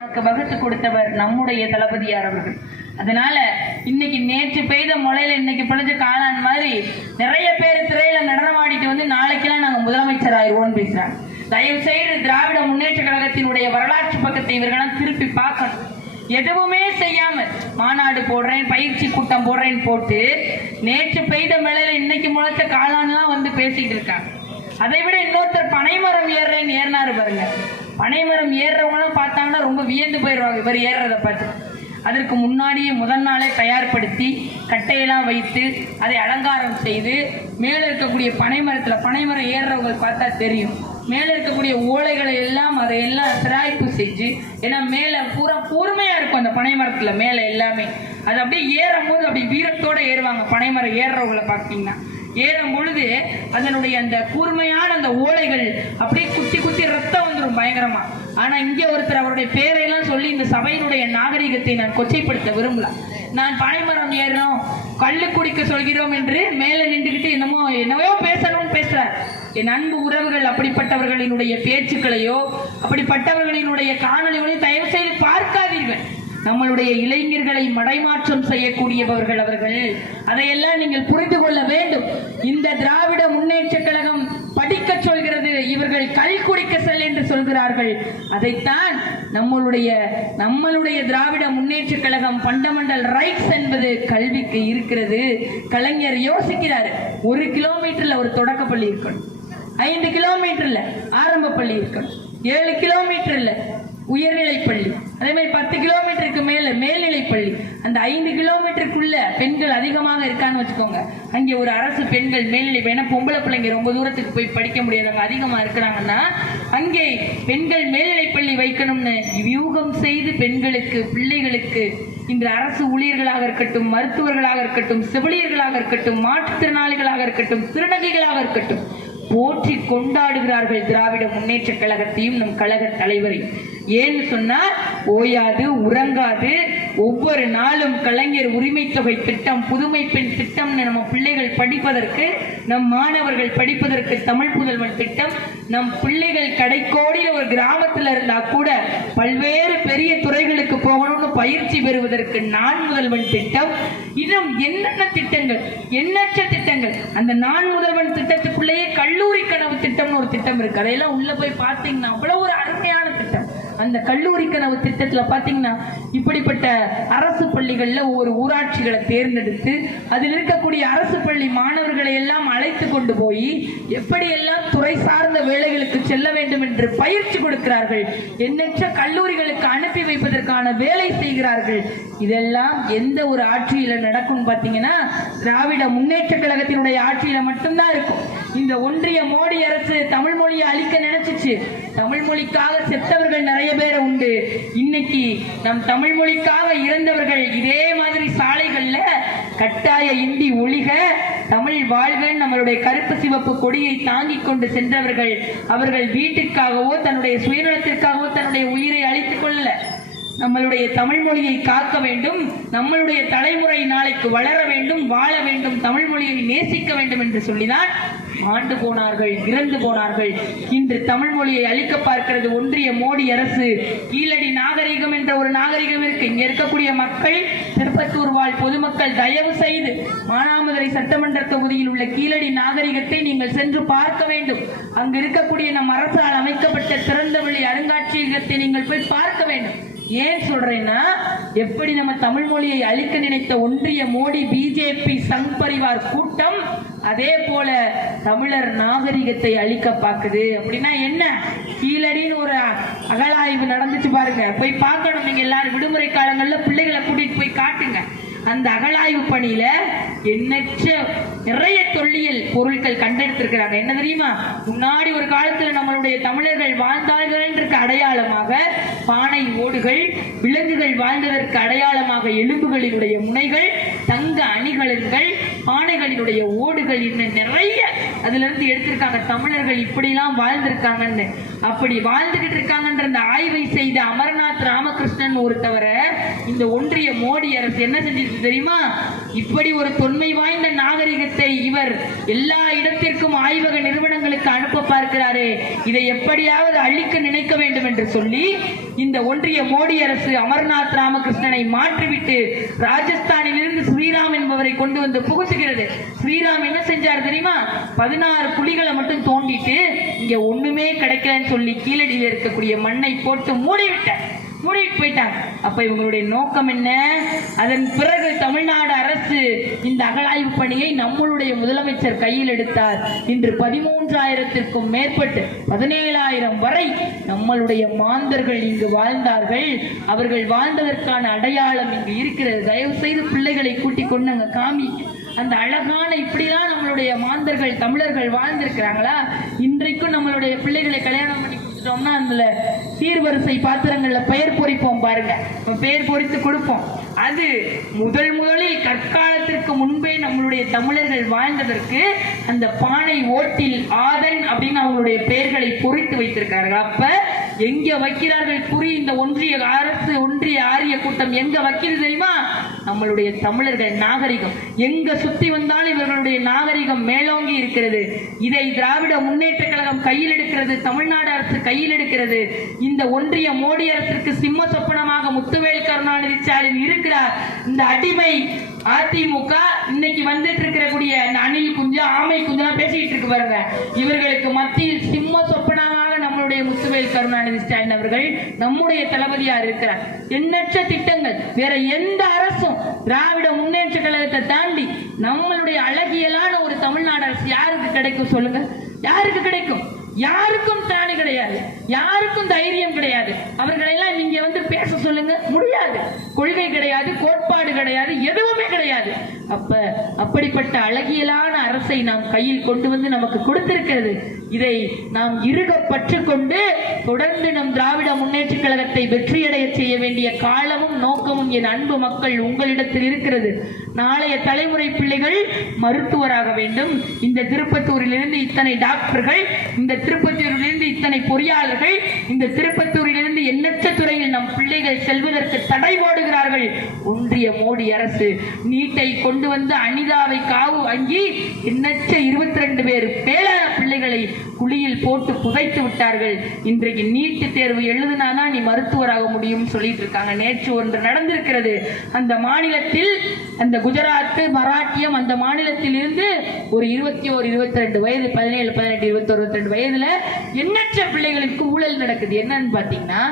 வகுத்து கொடுத்தவர் நம்முடைய தளபதியார் அவர்கள். அதனால இன்னைக்கு நேற்று பெய்த முளையில இன்னைக்கு பிழைச்ச காளான் மாதிரி நிறைய பேர் திரையில நடனமாடிட்டு வந்து நாளைக்கெல்லாம் நாங்க முதலமைச்சர் ஆயிடுவோம்னு பேசுறாங்க. தயவு செய்து திராவிட முன்னேற்ற கழகத்தினுடைய வரலாற்று பக்கத்தை இவர்களாம் திருப்பி பார்க்கணும். எதுவுமே செய்யாம மாநாடு போடுறேன், பயிற்சி கூட்டம் போடுறேன்னு போட்டு நேற்று பெய்த மழையில இன்னைக்கு முளைச்ச காளான்லாம் வந்து பேசிட்டு இருக்காங்க. அதை விட இன்னொருத்தர் பனைமரம் ஏறுறேன்னு ஏறினாரு பாருங்க. பனைமரம் ஏறுறவங்களாம் பார்த்தாங்கன்னா ரொம்ப வியந்து போயிடுவாங்க இவர் ஏறுறதை பார்த்து. அதற்கு முன்னாடியே முதல் நாளே தயார்படுத்தி கட்டையெல்லாம் வைத்து அதை அலங்காரம் செய்து மேலே இருக்கக்கூடிய பனைமரம் ஏறுறவங்க பார்த்தா தெரியும், மேலே இருக்கக்கூடிய ஓலைகளை எல்லாம் அதையெல்லாம் சிராய்ப்பு செஞ்சு, ஏன்னா மேலே பூரா கூர்மையாக இருக்கும் அந்த பனைமரத்தில் மேலே எல்லாமே. அது அப்படியே ஏறும் போது அப்படி வீரத்தோடு ஏறுவாங்க. பனைமரம் ஏறுறவங்களை பார்த்தீங்கன்னா ஏறும் பொழுது அதனுடைய அந்த கூர்மையான அந்த ஓலைகள் அப்படியே குத்தி குத்தி ரத்தம் வந்துடும் பயங்கரமா. ஆனா இங்க ஒருத்தர் அவருடைய பேரையெல்லாம் சொல்லி இந்த சபையினுடைய நாகரிகத்தை நான் கொச்சைப்படுத்த விரும்பல. நான் பனைமரம் ஏறுறோம், கள்ளு குடிக்க சொல்கிறோம் என்று மேல நின்றுகிட்டு என்னவோ பேசணும்னு பேசுறார். என் அன்பு உறவுகள், அப்படிப்பட்டவர்களினுடைய பேச்சுக்களையோ அப்படிப்பட்டவர்களினுடைய காணொலிகளையும் தயவு செய்து பார்க்காதீர்கள். நம்மளுடைய இளைஞர்களை மடைமாற்றம் செய்யக்கூடியவர்கள் அவர்கள். அதையெல்லாம் நீங்கள் புரிந்து கொள்ள வேண்டும். இந்த திராவிட முன்னேற்ற கழகம் படிக்க சொல்கிறது, இவர்கள் கல் குடிக்க செல் என்று சொல்கிறார்கள். அதைத்தான் நம்மளுடைய திராவிட முன்னேற்ற கழகம் ஃபண்டமெண்டல் ரைட்ஸ் என்பது கல்விக்கு இருக்கிறது. கலைஞர் யோசிக்கிறார், 1 கிலோமீட்டர்ல ஒரு தொடக்கப்பள்ளி இருக்கணும், 5 கிலோமீட்டர்ல ஆரம்ப பள்ளி இருக்கணும், 7 கிலோமீட்டர்ல உயர்நிலைப்பள்ளி, அதே மாதிரி 10 கிலோமீட்டருக்கு மேல மேல்நிலைப்பள்ளி. அந்த 5 கிலோமீட்டருக்குள்ள பெண்கள் அதிகமாக இருக்கான்னு வச்சுக்கோங்க, அங்கே ஒரு அரசு பெண்கள் மேல்நிலை. ஏன்னா பொம்பளை பிள்ளைங்க ரொம்ப தூரத்துக்கு போய் படிக்க முடியாதவங்க அதிகமா இருக்கிறாங்கன்னா அங்கே பெண்கள் மேல்நிலைப்பள்ளி வைக்கணும்னு வியூகம் செய்து பெண்களுக்கு, பிள்ளைகளுக்கு இன்று அரசு ஊழியர்களாக இருக்கட்டும், மருத்துவர்களாக இருக்கட்டும், செவிலியர்களாக இருக்கட்டும், மாற்றுத்திறனாளிகளாக இருக்கட்டும், திருநங்கைகளாக இருக்கட்டும் போற்றி கொண்டாடுகிறார்கள் திராவிட முன்னேற்ற கழகத்தையும் நம் கழக தலைவரையும். ஏன்னு சொன்னா ஓயாது உறங்காது ஒவ்வொரு நாளும் கலைஞர் உரிமை தொகை திட்டம், புதுமை பெண் திட்டம், நம்ம பிள்ளைகள் படிப்பதற்கு, நம் மாணவர்கள் படிப்பதற்கு தமிழ் புதல்வன் திட்டம், நம் பிள்ளைகள் கடைக்கோடியில் ஒரு கிராமத்தில் இருந்தா கூட பல்வேறு பெரிய துறைகளுக்கு போகணும்னு பயிற்சி பெறுவதற்கு நான் முதல்வன் திட்டம், இன்னும் என்னென்ன திட்டங்கள், எண்ணற்ற திட்டங்கள். அந்த நான் முதல்வன் திட்டத்துக்குள்ளேயே கல்லூரி கனவு திட்டம்னு ஒரு திட்டம் இருக்கு. அதையெல்லாம் உள்ள போய் பார்த்தீங்கன்னா அவ்வளவு ஒரு அருமையான திட்டம். அந்த கல்லூரி கனவு திட்டத்துல பாத்தீங்கன்னா இப்படிப்பட்ட அரசு பள்ளிகள்ல ஒவ்வொரு ஊராட்சிகளை தேர்ந்தெடுத்து அதில் இருக்கக்கூடிய அரசு பள்ளி மாணவர்களை எல்லாம் அழைத்து கொண்டு போய் எப்படியெல்லாம் துறை சார்ந்த வேலைகளுக்கு செல்ல வேண்டும் என்று பயிற்சி கொடுக்கிறார்கள். எண்ணற்ற கல்லூரிகளுக்கு அனுப்பி வைப்பதற்கான வேலை செய்கிறார்கள். இதெல்லாம் எந்த ஒரு ஆட்சியில நடக்கும் பாத்தீங்கன்னா திராவிட முன்னேற்ற கழகத்தினுடைய ஆட்சியில மட்டும்தான் இருக்கும். இந்த ஒன்றிய மோடி அரசு தமிழ் மொழியை அழிக்க நினைச்சிச்சு. தமிழ் மொழிக்காக செத்தவர்கள் நிறைய பேர் உண்டு. இன்னைக்கு நம் தமிழ் மொழிக்காக இறந்தவர்கள் இதே மாதிரி சாலைகள்ல கட்டாய இந்தி ஒழிக, தமிழ் வாழ்வன் நம்மளுடைய கருப்பு சிவப்பு கொடியை தாங்கிக் கொண்டு சென்றவர்கள். அவர்கள் வீட்டுக்காகவோ தன்னுடைய சுயநலத்திற்காகவோ தன்னுடைய உயிரை அழித்துக் கொள்ளல. நம்மளுடைய தமிழ் மொழியை காக்க வேண்டும், நம்மளுடைய தலைமுறை நாளைக்கு வளர வேண்டும், வாழ வேண்டும், தமிழ் மொழியை நேசிக்க வேண்டும் என்று சொல்லிதான் ஆண்டு போனார்கள், இறந்து போனார்கள். இன்று தமிழ் மொழியை அழிக்க பார்க்கிறது ஒன்றிய மோடி அரசு. கீழடி நாகரிகம் என்ற ஒரு நாகரிகம் இருக்கு. இங்க இருக்கக்கூடிய மக்கள், திருப்பத்தூர் வாழ் பொதுமக்கள் தயவு செய்து மானாமதுரை சட்டமன்ற தொகுதியில் உள்ள கீழடி நாகரிகத்தை நீங்கள் சென்று பார்க்க வேண்டும். அங்கு இருக்கக்கூடிய நம் அரசால் அமைக்கப்பட்ட திறந்தவெளி அருங்காட்சியகத்தை நீங்கள் போய் பார்க்க வேண்டும். ஏன் சொல்றேன்னா, எப்படி நம்ம தமிழ் மொழியை அழிக்க நினைத்த ஒன்றிய மோடி பிஜேபி சங் பரிவார் கூட்டம் அதே போல தமிழர் நாகரிகத்தை அழிக்க பாக்குது. அப்படின்னா என்ன? கீழடின்னு ஒரு அகழாய்வு நடந்துச்சு பாருங்க, போய் பார்க்கணும். நீங்க எல்லாரும் விடுமுறை காலங்கள்ல பிள்ளைகளை கூட்டிட்டு போய் காட்டுங்க. அந்த அகழாய்வு பணியில எண்ணற்ற நிறைய தொல்லியல் பொருட்கள் கண்டெடுத்திருக்கிறாங்க. என்ன தெரியுமா? முன்னாடி ஒரு காலத்துல நம்மளுடைய தமிழர்கள் வாழ்ந்தார்கள் அடையாளமாக பானை ஓடுகள், விலங்குகள் வாழ்ந்ததற்கு அடையாளமாக எலும்புகளினுடைய முனைகள், தங்க அணிகலன்கள், பானைகளினுடைய ஓடுகள், இன்னும் நிறைய அதுல இருந்து எடுத்திருக்காங்க. தமிழர்கள் இப்படிலாம் வாழ்ந்திருக்காங்கன்னு, அப்படி வாழ்ந்துகிட்டு இருக்காங்கன்ற அந்த ஆய்வை செய்த அமர்நாத் ராமகிருஷ்ணன் ராமகிருஷ்ணன் ஒருத்தவரை இந்த ஒன்றிய மோடி அரசு என்ன செஞ்சிருக்கு தெரியுமா? இப்படி ஒரு தொன்மை வாய்ந்த நாகரிகத்தை இவர் எல்லா இடத்திற்கும் ஆய்வக நிறுவனங்களுக்கு அனுப்ப பார்க்கிறாரே, இதை எப்படியாவது அழிக்க நினைக்க வேண்டும் என்று சொல்லி இந்த ஒன்றிய மோடி அரசு அமர்நாத் ராமகிருஷ்ணனை மாற்றிவிட்டு ராஜஸ்தானில் இருந்து ஸ்ரீராம் என்பவரை கொண்டு வந்து புகுத்துகிறது. ஸ்ரீராம் என்ன செஞ்சார் தெரியுமா? 16 குழிகளை மட்டும் தோண்டிட்டு இங்க ஒண்ணுமே கிடைக்கலன்னு சொல்லி கீழடியில் இருக்கக்கூடிய மண்ணை போட்டு மூடிட்டு போயிட்டாங்க. அப்ப இவங்களுடைய நோக்கம் என்ன? அதன் பிறகு தமிழ்நாடு அரசு இந்த அகழாய்வு பணியை நம்மளுடைய முதலமைச்சர் கையில் எடுத்தார். இன்று 13,000க்கும் மேற்பட்டு 17,000 வரை நம்மளுடைய மாந்தர்கள் இங்கு வாழ்ந்தார்கள். அவர்கள் வாழ்ந்ததற்கான அடையாளம் இங்கு இருக்கிறது. தயவு செய்து பிள்ளைகளை கூட்டிக் கொண்டு அங்க காமி அந்த அழகான இப்படிதான் நம்மளுடைய மாந்தர்கள் தமிழர்கள் வாழ்ந்திருக்கிறாங்களா? இன்றைக்கும் நம்மளுடைய பிள்ளைகளை கல்யாணம் பண்ணி கொடுத்துட்டோம்னா அதுல சீர்வரிசை பாத்திரங்கள்ல பெயர் பொறிப்போம் பாருங்க, பெயர் பொறித்து கொடுப்போம். அது முதலில் கற்காலத்திற்கு முன்பே நம்மளுடைய தமிழர்கள் வாழ்ந்ததற்கு அந்த பானை ஓட்டில் ஆதன் அப்படின்னு அவங்களுடைய பெயர்களை பொறித்து வைத்திருக்கிறார்கள். அப்ப எங்க வைக்கிறார்கள் குறி? இந்த ஒன்றிய அரசு ஒன்றிய ஆரிய கூட்டம் எங்க வைக்கிறது தெரியுமா? நம்மளுடைய தமிழர்கள் நாகரிகம் எங்க சுத்தி வந்தாலும் இவர்களுடைய நாகரிகம் மேலோங்கி இருக்கிறது. இதை திராவிட முன்னேற்ற கழகம் கையில் எடுக்கிறது, தமிழ்நாடு அரசு கையில் எடுக்கிறது. இந்த ஒன்றிய மோடி அரசுக்கு சிம்ம சொப்பனமாக முத்துவேல் கருணாநிதி ஸ்டாலின் இருக்கிறார். இந்த அடிமை அதிமுக இன்னைக்கு வந்துட்டு இருக்கக்கூடிய அணில் குஞ்சு ஆமை குஞ்சு பேசிட்டு இருக்கு பாருங்க. இவர்களுக்கு மத்தியில் சிம்ம சொப்பனமாக நம்மளுடைய முத்துவேல் கருணாநிதி ஸ்டாலின் அவர்கள் நம்முடைய தளபதியா இருக்கிறார். எண்ணற்ற திட்டங்கள் வேற எந்த அரசும் திராவிட முன்னேற்ற கழகத்தை தாண்டி நம்மளுடைய அழகியலான ஒரு தமிழ்நாடு அரசு யாருக்கு கிடைக்கும் சொல்லுங்க? யாருக்கு கிடைக்கும்? யாருக்கும் தானே கிடையாது, யாருக்கும் தைரியம் கிடையாது. அவர்களெல்லாம் நீங்க வந்து பேச சொல்லுங்க, முடியாது. கொள்கை கிடையாது, கோட்பாடு கிடையாது, எதுவுமே கிடையாது. அப்படிப்பட்ட அழகியலான அரசை நாம் கையில் கொண்டு வந்து நமக்கு கொடுத்திருக்கிறது. இதை நாம் இறுக பற்றுக்கொண்டு தொடர்ந்து நம் திராவிட முன்னேற்ற கழகத்தை வெற்றியடைய செய்ய வேண்டிய காலமும் நோக்கமும் என் அன்பு மக்கள் உங்களிடத்தில் இருக்கிறது. நாளைய தலைமுறை பிள்ளைகள் மருத்துவராக வேண்டும். இந்த திருப்பத்தூரிலிருந்து இத்தனை டாக்டர்கள், இந்த திருப்பத்தூரிலிருந்து இத்தனை பொறியாளர்கள், இந்த திருப்பத்தூரிலிருந்து எண்ணற்ற துறையில் நம் பிள்ளைகள் செல்வதற்கு தடை போடுகிறார்கள் ஒன்றிய மோடி அரசு. நீட்டை கொண்டு வந்து அனிதாவை காவு வாங்கி எண்ணற்ற 22 பேர் மேலான பிள்ளைகளை குழியில் போட்டு புதைத்து விட்டார்கள். இன்றைக்கு நீட்டு தேர்வு எழுதினாதான் நீ மருத்துவராக முடியும் சொல்லிட்டு இருக்காங்க. நேற்று ஒன்று நடந்திருக்கிறது. அந்த மாநிலத்தில், அந்த குஜராத் மராட்டியம் அந்த மாநிலத்தில் இருந்து ஒரு 21 22 வயது 17 18 21 22 வயதுல எண்ணற்ற பிள்ளைகளுக்கு ஊழல் நடக்குது. என்னன்னு பாத்தீங்கன்னா,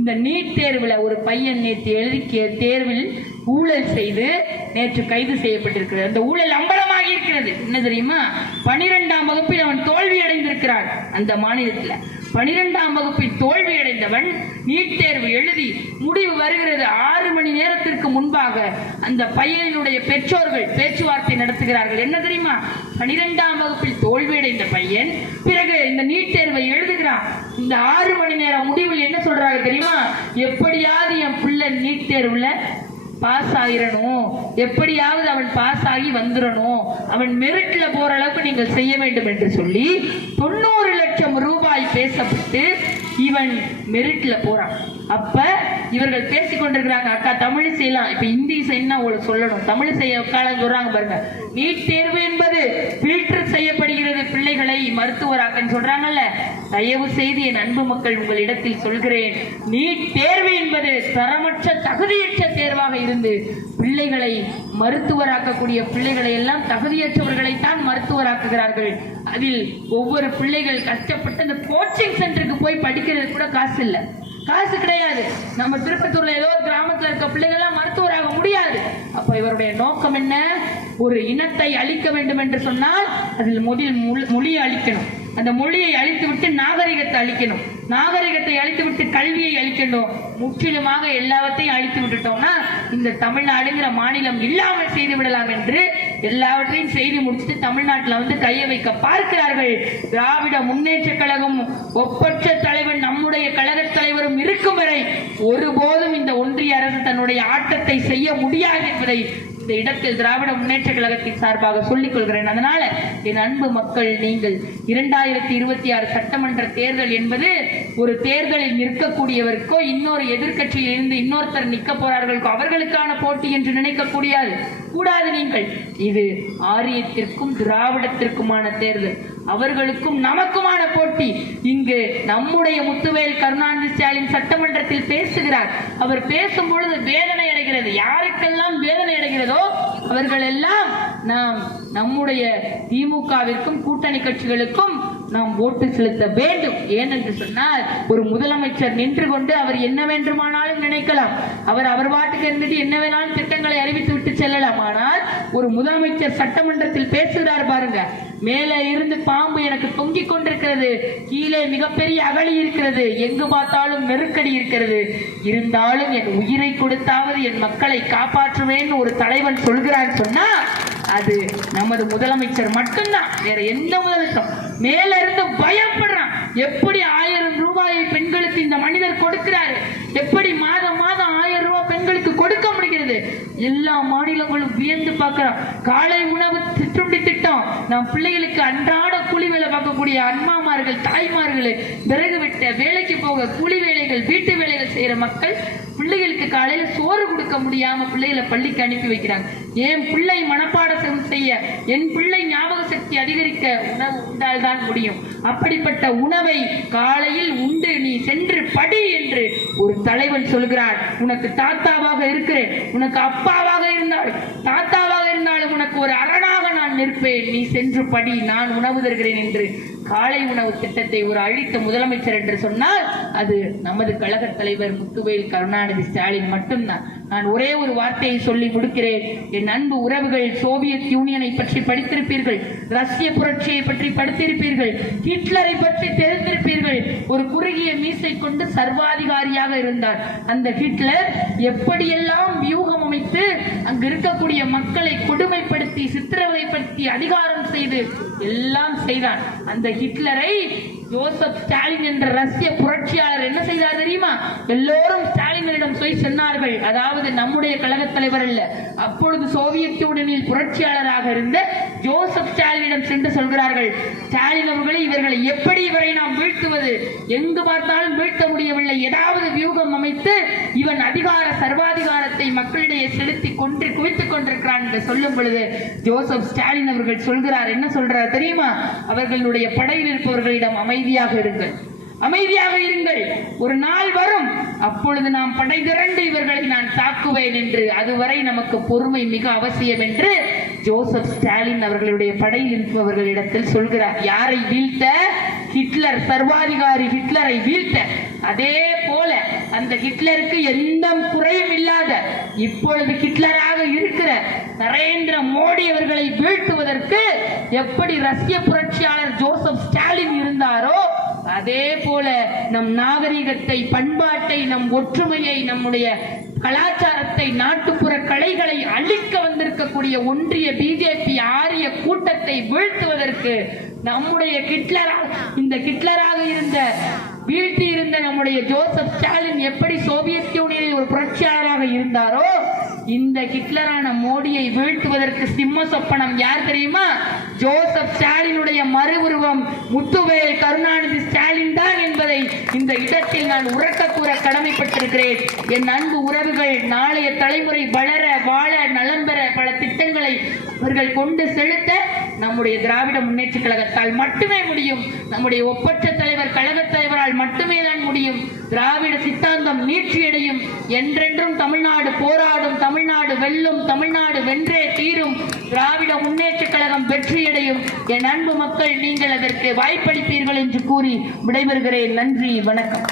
இந்த நீட் தேர்வுல ஒரு பையன் நேற்று எழுதிய தேர்வில் ஊழல் செய்து நேற்று கைது செய்யப்பட்டிருக்கிறது. அந்த ஊழல் அம்பலமாகி இருக்கிறது. என்ன தெரியுமா? 12ஆம் வகுப்பில் அவன் தோல்வி அடைந்திருக்கிறான். அந்த மாநிலத்தில் 12ஆம் வகுப்பில் தோல்வி அடைந்தவன் நீட் தேர்வு எழுதி முடிவு வருகிறது. 6 மணி நேரத்திற்கு முன்பாக அந்த பையனுடைய பெற்றோர்கள் பேச்சுவார்த்தை நடத்துகிறார்கள். என்ன தெரியுமா? 12ஆம் வகுப்பில் தோல்வி அடைந்த பையன் பிறகு இந்த நீட் தேர்வை எழுதுகிறான். இந்த 6 மணி நேரம் முடிவில் என்ன சொல்றாங்க தெரியுமா? எப்படியாவது என் பிள்ளை நீட் தேர்வுல பாஸ் ஆகிரணும், எப்படியாவது அவன் பாஸ் ஆகி வந்துடணும், அவன் மெரிட்ல போற அளவுக்கு நீங்கள் செய்ய வேண்டும் என்று சொல்லி 90 லட்சம் ரூபாய் பேசப்பட்டு இவன் மெரிட்ல போறான். அப்ப இவர்கள் பேசிக் கொண்டிருக்கிறாங்க, அக்கா தமிழ் செய்யலாம், இப்ப இந்தி செய்யணும் உங்களுக்கு சொல்லணும், தமிழ் செய்ய உட்கால சொல்றாங்க பாருங்க. நீட் தேர்வு என்பது பில்டர் செய்யப்படுகிறது பிள்ளைகளை மருத்துவராக்கன்னு சொல்றாங்கல்ல. தயவு செய்து என் அன்பு மக்கள் உங்களிடத்தில் சொல்கிறேன், நீட் தேர்வு என்பது தரமற்ற தகுதியற்ற தேர்வாக இருந்து பிள்ளைகளை மருத்துவராக்கக்கூடிய பிள்ளைகளை எல்லாம் தகுதியற்றவர்களைத்தான் மருத்துவராக்குகிறார்கள். அதில் ஒவ்வொரு பிள்ளைகள் கஷ்டப்பட்டு அந்த கோச்சிங் சென்டருக்கு போய் படிக்கிறது கூட காசு இல்லை, காசு கிடையாது. நம்ம திருப்பத்தூர்ல ஏதோ ஒரு கிராமத்துல இருக்க பிள்ளைகள்லாம் மருத்துவராக முடியாது. அப்ப இவருடைய நோக்கம் என்ன? ஒரு இனத்தை அழிக்க வேண்டும் என்று சொன்னால் அதில் முதல் மொழியை அழிக்கணும், அந்த மொழியை அழித்து விட்டு நாகரிகத்தை அழிக்கணும், நாகரிகத்தை அழித்து விட்டு கல்வியை அழிக்கணும். முற்றிலுமாக எல்லாவற்றையும் அழித்து விட்டுட்டோம்னா இந்த தமிழ்நாடுங்கிற மாநிலம் இல்லாமல் செய்து விடலாம் என்று எல்லாவற்றையும் செய்து முடிச்சுட்டு தமிழ்நாட்டில் வந்து கையை வைக்க பார்க்கிறார்கள். திராவிட முன்னேற்ற கழகம் ஒப்பற்ற தலைவன் நம்முடைய கழக தலைவரும் இருக்கும் வரை ஒருபோதும் இந்த ஒன்றிய அரசு தன்னுடைய ஆட்டத்தை செய்ய முடியாது என்பதை இந்த இடத்தில் திராவிட முன்னேற்ற கழகத்தின் சார்பாக சொல்லிக் கொள்கிறேன். அதனால என் அன்பு மக்கள், நீங்கள் 2026 சட்டமன்ற தேர்தல் என்பது ஒரு தேர்தலில் நிற்கக்கூடியவருக்கோ இன்னொரு எதிர்க்கட்சியில் இருந்து இன்னொருத்தர் நிற்க போறார்களுக்கோ அவர்களுக்கான போட்டி என்று நினைக்கக்கூடாது கூடாது. நீங்கள் இது ஆரியத்திற்கும் திராவிடத்திற்குமான தேர்தல், அவர்களுக்கும் நமக்குமான போட்டி. இங்கு நம்முடைய முத்துவேல் கருணாநிதி ஸ்டாலின் சட்டமன்றத்தில் பேசுகிறார். அவர் பேசும் பொழுது வேதனை அடைகிறது. யாருக்கெல்லாம் வேதனை அடைகிறதோ அவர்கள் எல்லாம் நாம் நம்முடைய திமுகவிற்கும் கூட்டணி கட்சிகளுக்கும் நாம் ஓட்டு செலுத்த வேண்டும். ஏனென்று சொன்னால் ஒரு முதலமைச்சர் நின்று கொண்டு அவர் என்ன வேண்டுமானாலும் நினைக்கலாம், அவர் பாட்டுக்கு இருந்துட்டு என்ன வேணாலும் திட்டங்களை அறிவித்து விட்டு செல்லலாம். ஆனால் ஒரு முதலமைச்சர் சட்டமன்றத்தில் பேசுகிறார் பாருங்க, மேலே இருந்து பாம்பு எனக்கு தொங்கிக் கொண்டிருக்கிறது, கீழே மிகப்பெரிய அகழி இருக்கிறது, எங்கு பார்த்தாலும் நெருக்கடி இருக்கிறது, இருந்தாலும் என் உயிரை கொடுத்தாவது என் மக்களை காப்பாற்றுவேன் ஒரு தலைவன் சொல்கிறான் சொன்னா அது நமது முதலமைச்சர் மட்டும்தான். வேற எந்த முதலமைச்சரும் மேல இருந்து பயப்படுறான். எப்படி 1000 ரூபாயை பெண்களுக்கு இந்த மனிதர் கொடுக்கிறாரு, எப்படி மாதம் மாதம் 1000 ரூபாய் பெண்களுக்கு கொடுக்க முடிகிறது, எல்லா மாநிலங்களும் வியந்து பார்க்கிறான். காலை உணவு சிற்றுண்டி திட்டம், நம் பிள்ளைகளுக்கு அன்றாட கூலி வேலை பார்க்கக்கூடிய அம்மாமார்கள், தாய்மார்கள், விறகு வெட்ட வேலைக்கு போக கூலி வேலைகள், வீட்டு வேலைகள் செய்யற மக்கள் பிள்ளைகளுக்கு காலையில சோறு கொடுக்க முடியாம பிள்ளைகளை பள்ளிக்கு அனுப்பி வைக்கிறாங்க. என் பிள்ளை மனப்பாடம் செய்ய, என் பிள்ளை ஞாபக சக்தி அதிகரிக்க உணவு உண்டால் தான் முடியும். அப்படிப்பட்ட உணவை காலையில் உண்டு நீ சென்று படி என்று ஒரு தலைவன் சொல்கிறான். உனக்கு தாத்தாவாக இருக்கிறேன், உனக்கு அப்பாவாக இருந்தாலும் தாத்தாவாக இருந்தாலும் உனக்கு ஒரு அரணாக நான் நிற்பேன், நீ சென்று படி, நான் உணவு தருகிறேன் என்று காலை உணவு திட்டத்தை ஒரு அழித்த முதலமைச்சர் என்று சொன்னால் அது நமது கழக தலைவர் முத்துவேல் கருணாநிதி ஸ்டாலின் மட்டும்தான். நான் ஒரே ஒரு வார்த்தையை சொல்லி முடிக்கிறேன். என் அன்பு உறவுகள், சோவியத் யூனியனை பற்றி படித்திருப்பீர்கள், ரஷ்ய புரட்சியை பற்றி படித்திருப்பீர்கள், ஹிட்லரை பற்றி தெரிந்திருப்பீர்கள். ஒரு குறுகிய மீசை கொண்டு சர்வாதிகாரியாக இருந்தார். அந்த ஹிட்லர் எப்படியெல்லாம் வியூகம் அமைத்து அங்கு இருக்கக்கூடிய மக்களை கொடுமைப்படுத்தி சித்திரவதைப்படுத்தி அதிகாரம் செய்து எல்லாம் செய்தான். அந்த ஹிட்லரை ஜோசப் ஸ்டாலின் என்ற ரஷ்ய புரட்சியாளர் என்ன செய்தார் தெரியுமா? எல்லோரும் ஸ்டாலினிடம் போய் சொன்னார்கள், அதாவது நம்முடைய கழக தலைவர் அல்ல, அப்பொழுது சோவியத் யூனியனில் புரட்சியாளராக இருந்த ஜோசப் ஸ்டாலினிடம் சென்று சொல்கிறார்கள், ஸ்டாலின் அவர்களே, இவர்களை எப்படி இவரை நாம் வீழ்த்துவது, எங்கு பார்த்தாலும் வீழ்த்த முடியவில்லை, ஏதாவது வியூகம் அமைத்து இவன் அதிகார சர்வாதிகாரத்தை மக்களிடையே செலுத்தி கொண்டு குவித்துக் கொண்டிருக்கிறான் என்று சொல்லும் பொழுது ஜோசப் ஸ்டாலின் அவர்கள் சொல்கிறார், என்ன சொல்றார் தெரியுமா? அவர்களுடைய படையில் இருப்பவர்களிடம் அமைதியாக இருங்கள், அமைதியாக இருங்கள், ஒரு நாள் வரும், அப்பொழுது நாம் படை திரண்டு இவர்களை நான் தாக்குவேன் என்று, அதுவரை நமக்கு பொறுமை மிக அவசியம் என்று ஜோசப் ஸ்டாலின் அவர்களுடைய படையில் இருப்பவர்களிடத்தில் சொல்கிறார். யாரை வீழ்த்த? ஹிட்லர், சர்வாதிகாரி ஹிட்லரை வீழ்த்த. அதே போல அந்த ஹிட்லருக்கு எந்த குறையும் இல்லாத இப்பொழுது ஹிட்லராக இருக்கிற நரேந்திர மோடி அவர்களை வீழ்த்துவதற்கு எப்படி ரஷ்ய புரட்சியாளர் ஜோசப் ஸ்டாலின் இருந்தாரோ அதே போல நம் நாகரிகத்தை, பண்பாட்டை, நம் ஒற்றுமையை, நம்முடைய கலாச்சாரத்தை, நாட்டுப்புற கலைகளை அழிக்க வந்திருக்கக்கூடிய ஒன்றிய பிஜேபி ஆரிய கூட்டத்தை வீழ்த்துவதற்கு நம்முடைய இந்த ஹிட்லராக இருந்த வீழ்த்தி இருந்த நம்முடைய ஜோசப் ஸ்டாலின் எப்படி சோவியத் யூனியனில் ஒரு புரட்சியாளராக இருந்தாரோ இந்த ஹிட்லரான மோடியை வீழ்த்துவதற்கு சிம்ம சொப்பனம் யார் தெரியுமா? ஜோசப் ஸ்டாலினுடைய மறு உருவம் முத்துவேல் கருணாநிதி ஸ்டாலின் தான் என்பதை இந்த இடத்தில் நான் உறக்க கூற கடமைப்பட்டிருக்கிறேன். என் அன்பு உறவுகள், நாளைய தலைமுறை வளர, வாழ, நலம் பெற பல திட்டங்களை அவர்கள் கொண்டு செலுத்த நம்முடைய திராவிட முன்னேற்ற கழகத்தால் மட்டுமே முடியும். நம்முடைய ஒப்பற்ற தலைவர் கழக தலைவரால் மட்டுமே தான் முடியும். திராவிட சித்தாந்தம் நீட்சியடையும். என்றென்றும் தமிழ்நாடு போராடும், தமிழ்நாடு வெல்லும், தமிழ்நாடு வென்றே தீரும். திராவிட முன்னேற்ற கழகம் வெற்றியடையும். என் அன்பு மக்கள், நீங்கள் அதற்கு வாய்ப்பளிப்பீர்கள் என்று கூறி விடைபெறுகிறேன். நன்றி, வணக்கம்.